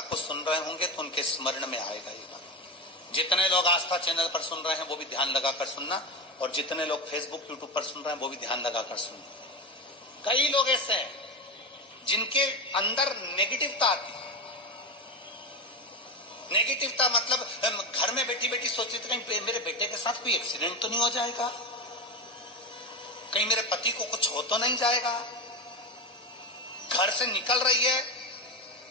को सुन रहे होंगे तो उनके स्मरण में आएगा ये बात। जितने लोग आस्था चैनल पर सुन रहे हैं वो भी ध्यान लगाकर सुनना, और जितने लोग फेसबुक यूट्यूब पर सुन रहे हैं वो भी ध्यान लगाकर सुनना। कई लोग ऐसे हैं जिनके अंदर नेगेटिवता आती है। नेगेटिवता मतलब घर में बैठी बैठी सोचती थी कहीं मेरे बेटे के साथ कोई एक्सीडेंट तो नहीं हो जाएगा, कहीं मेरे पति को कुछ हो तो नहीं जाएगा। घर से निकल रही है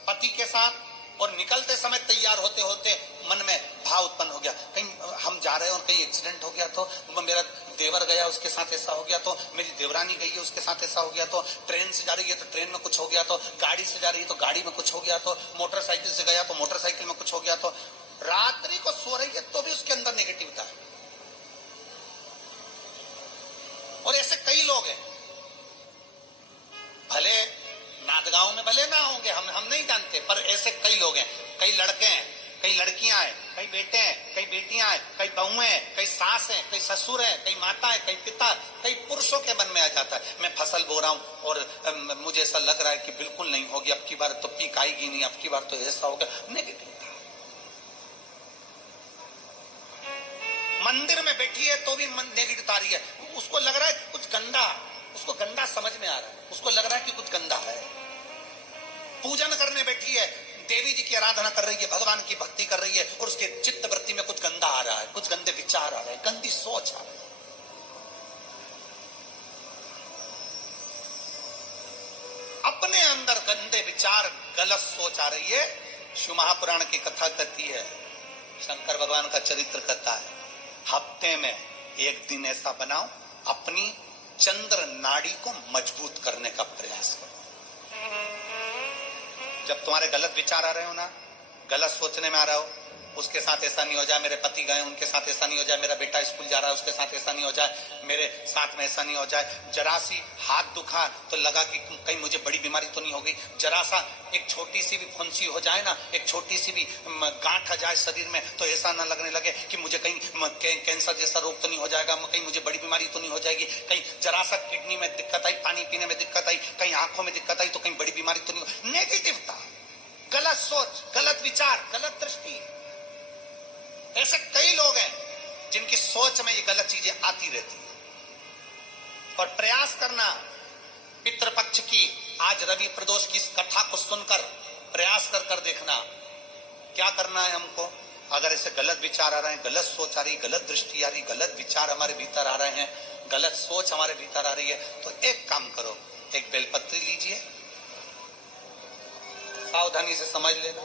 पति के साथ और निकलते समय तैयार होते होते मन में भाव उत्पन्न हो गया, कहीं हम जा रहे हैं और कहीं एक्सीडेंट हो गया तो, मेरा देवर गया उसके साथ ऐसा हो गया तो, मेरी देवरानी गई है उसके साथ ऐसा हो गया तो, ट्रेन से जा रही है तो ट्रेन में कुछ हो गया तो, गाड़ी से जा रही है तो गाड़ी में कुछ हो गया तो, मोटरसाइकिल से गया तो मोटरसाइकिल में कुछ हो गया तो। रात्रि को सो रही है तो भी उसके अंदर नेगेटिविटी है। और ऐसे कई लोग हैं, भले नादगांव में भले ना होंगे, हम नहीं जानते, पर ऐसे कई लोग हैं। कई लड़के हैं, कई लड़कियां हैं, कई बेटे हैं, कई बेटियां हैं, कई बहुएं हैं, कई सास हैं, कई ससुर हैं, कई माता है, कई पिता, कई पुरुषों के मन में आ जाता है मैं फसल बो रहा हूं और मुझे ऐसा लग रहा है कि बिल्कुल नहीं होगी, अब की बार तो पीक आएगी नहीं, अब की बार तो ऐसा होगा। नेगेटिव मंदिर में बैठी है तो भी नेगेटिव आ रही है, उसको लग रहा है कुछ गंदा, उसको गंदा समझ में आ रहा है, उसको लग रहा है कि कुछ गंदा है। पूजन करने बैठी है, देवी जी की आराधना कर रही है, भगवान की भक्ति कर रही है और उसके चित्त वृत्ति में कुछ गंदा आ रहा है, कुछ गंदे विचार आ रहे हैं, गंदी सोच आ रही है। अपने अंदर गंदे विचार, गलत सोच आ रही है। शिव महापुराण की कथा कहती है, शंकर भगवान का चरित्र कहता है, हफ्ते में एक दिन ऐसा बनाओ अपनी चंद्र नाड़ी को मजबूत करने का प्रयास करो। जब तुम्हारे गलत विचार आ रहे हो ना, गलत सोचने में आ रहा हो, उसके साथ ऐसा नहीं हो जाए, मेरे पति गए उनके साथ ऐसा नहीं हो जाए, मेरा बेटा स्कूल जा रहा है उसके साथ ऐसा नहीं हो जाए, मेरे साथ में ऐसा नहीं हो जाए, जरा सी हाथ दुखा तो लगा कि कहीं मुझे बड़ी बीमारी तो नहीं हो गई, जरा सा एक छोटी सी भी फुंसी हो जाए ना, एक छोटी सी भी गांठ आ जाए शरीर में तो ऐसा ना लगने लगे कि मुझे कहीं कैंसर जैसा रोग तो नहीं हो जाएगा, कहीं मुझे बड़ी बीमारी तो नहीं हो जाएगी, कहीं जरा सा किडनी में दिक्कत आई, पानी पीने में दिक्कत आई, कहीं आंखों में दिक्कत आई तो कहीं बड़ी बीमारी तो नहीं हो। नेगेटिवता, गलत सोच, गलत विचार, गलत दृष्टि। ऐसे कई लोग हैं जिनकी सोच में ये गलत चीजें आती रहती है। और प्रयास करना पितृपक्ष की, आज रवि प्रदोष की इस कथा को सुनकर प्रयास कर देखना क्या करना है हमको। अगर ऐसे गलत विचार आ रहे हैं, गलत सोच आ रही, गलत दृष्टि आ रही, गलत विचार हमारे भीतर आ रहे हैं, गलत सोच हमारे भीतर आ रही है, तो एक काम करो, एक बेलपत्री लीजिए, सावधानी से समझ लेना,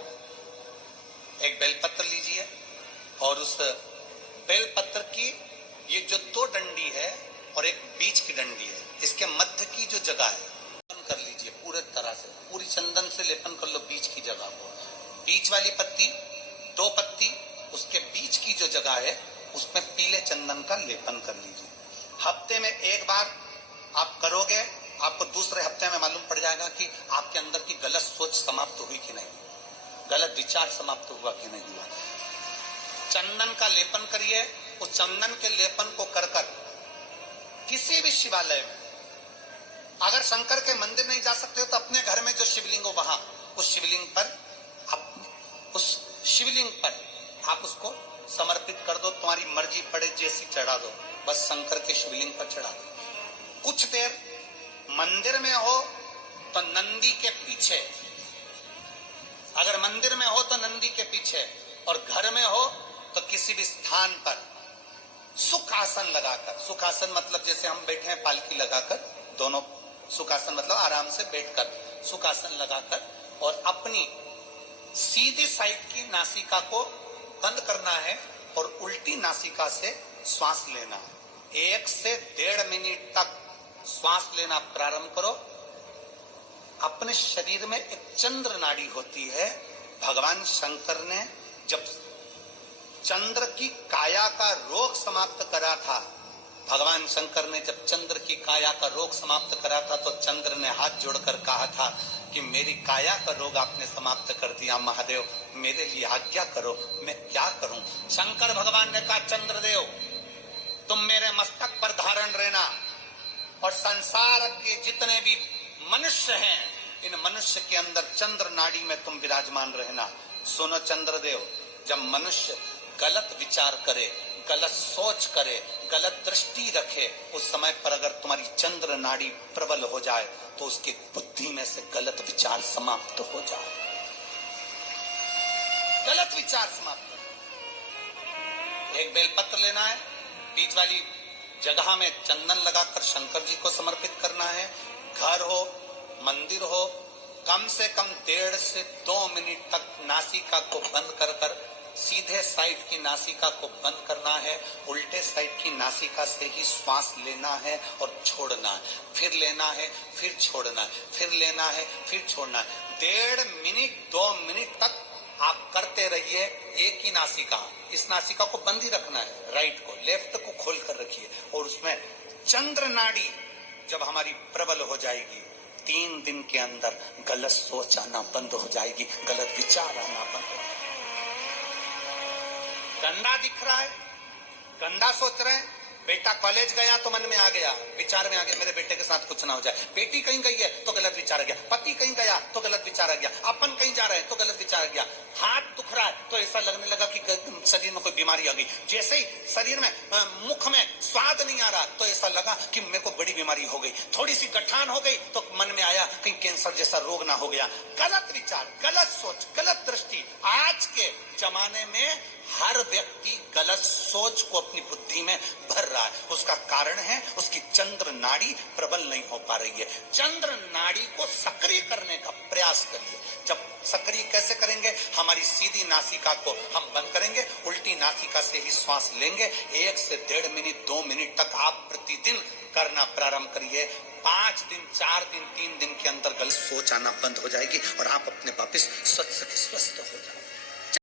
एक बेलपत्र लीजिए और उस बेलपत्र की ये जो दो डंडी है और एक बीच की डंडी है, इसके मध्य की जो जगह है लेपन कर लीजिए पूरे तरह से, पूरी चंदन से लेपन कर लो बीच की जगह को। बीच वाली पत्ती, दो पत्ती, उसके बीच की जो जगह है उसमें पीले चंदन का लेपन कर लीजिए। हफ्ते में एक बार आप करोगे, आपको दूसरे हफ्ते में मालूम पड़ जाएगा कि आपके अंदर की गलत सोच समाप्त हुई कि नहीं, गलत विचार समाप्त हुआ कि नहीं हुआ। चंदन का लेपन करिए, उस चंदन के लेपन को कर किसी भी शिवालय में, अगर शंकर के मंदिर नहीं जा सकते हो तो अपने घर में जो शिवलिंग हो वहां, उस शिवलिंग पर आप उसको समर्पित कर दो, तुम्हारी मर्जी पड़े जैसी चढ़ा दो, बस शंकर के शिवलिंग पर चढ़ा दो। कुछ देर मंदिर में हो तो नंदी के पीछे, अगर मंदिर में हो तो नंदी के पीछे, और घर में हो तो किसी भी स्थान पर सुखासन लगाकर, सुखासन मतलब जैसे हम बैठे हैं पालकी लगाकर, दोनों सुखासन मतलब आराम से बैठकर, सुखासन लगाकर, और अपनी सीधी साइड की नासिका को बंद करना है और उल्टी नासिका से श्वास लेना है। 1 से 1.5 मिनट तक श्वास लेना प्रारंभ करो। अपने शरीर में एक चंद्र नाड़ी होती है। भगवान शंकर ने जब चंद्र की काया का रोग समाप्त करा था, भगवान शंकर ने जब चंद्र की काया का रोग समाप्त करा था तो चंद्र ने हाथ जोड़कर कहा था कि मेरी काया का रोग आपने समाप्त कर दिया महादेव, मेरे लिए आज्ञा करो, मैं क्या करूं। शंकर भगवान ने कहा, चंद्रदेव तुम मेरे मस्तक पर धारण रहना और संसार के जितने भी मनुष्य हैं इन मनुष्य के अंदर चंद्र नाड़ी में तुम विराजमान रहना। सुनो चंद्रदेव, जब मनुष्य गलत विचार करे, गलत सोच करे, गलत दृष्टि रखे, उस समय पर अगर तुम्हारी चंद्र नाड़ी प्रबल हो जाए तो उसकी बुद्धि में से गलत विचार समाप्त हो जाए। गलत विचार समाप्त। एक बेलपत्र लेना है, बीच वाली जगह में चंदन लगाकर शंकर जी को समर्पित करना है। घर हो, मंदिर हो, कम से कम 1.5 से 2 मिनट तक नासिका को बंद कर कर सीधे साइड की नासिका को बंद करना है, उल्टे साइड की नासिका से ही श्वास लेना है और छोड़ना है, फिर लेना है, फिर छोड़ना है, फिर लेना है, फिर छोड़ना है। 1.5 मिनट 2 मिनट तक आप करते रहिए। एक ही नासिका, इस नासिका को बंद ही रखना है, राइट को, लेफ्ट को खोल कर रखिए, और उसमें चंद्र नाड़ी जब हमारी प्रबल हो जाएगी, 3 दिन के अंदर गलत सोच आना बंद हो जाएगी, गलत विचार आना बंद हो जाएगी। गंदा दिख रहा है, गंदा सोच रहे हैं, बेटा कॉलेज गया तो मन में आ गया, विचार में आ गया मेरे बेटे के साथ कुछ ना हो जाए, बेटी कहीं गई है तो गलत विचार आ गया, पति कहीं गया तो गलत विचार आ गया, अपन कहीं जा रहे हैं तो गलत विचार आ गया, हाथ दुख रहा है तो ऐसा लगने लगा कि शरीर में कोई बीमारी आ गई, जैसे ही शरीर में मुख में स्वाद नहीं आ रहा तो ऐसा लगा कि मेरे को बड़ी बीमारी हो गई, थोड़ी सी गठान हो गई तो मन में आया कहीं कैंसर जैसा रोग ना हो गया। गलत विचार, गलत सोच, गलत दृष्टि। आज के जमाने में हर व्यक्ति गलत सोच को अपनी बुद्धि में भर रहा है। उसका कारण है उसकी चंद्र नाड़ी प्रबल नहीं हो पा रही है। चंद्र नाड़ी को सक्रिय करने का प्रयास करिए। जब सक्रिय कैसे करेंगे? हमारी सीधी नासिका को हम बंद करेंगे, उल्टी नासिका से ही श्वास लेंगे। 1 से 1.5 मिनट 2 मिनट तक आप प्रतिदिन करना प्रारंभ करिए। 5 दिन 4 दिन 3 दिन के अंदर गलत सोच आना बंद हो जाएगी और आप अपने वापस स्वस्थ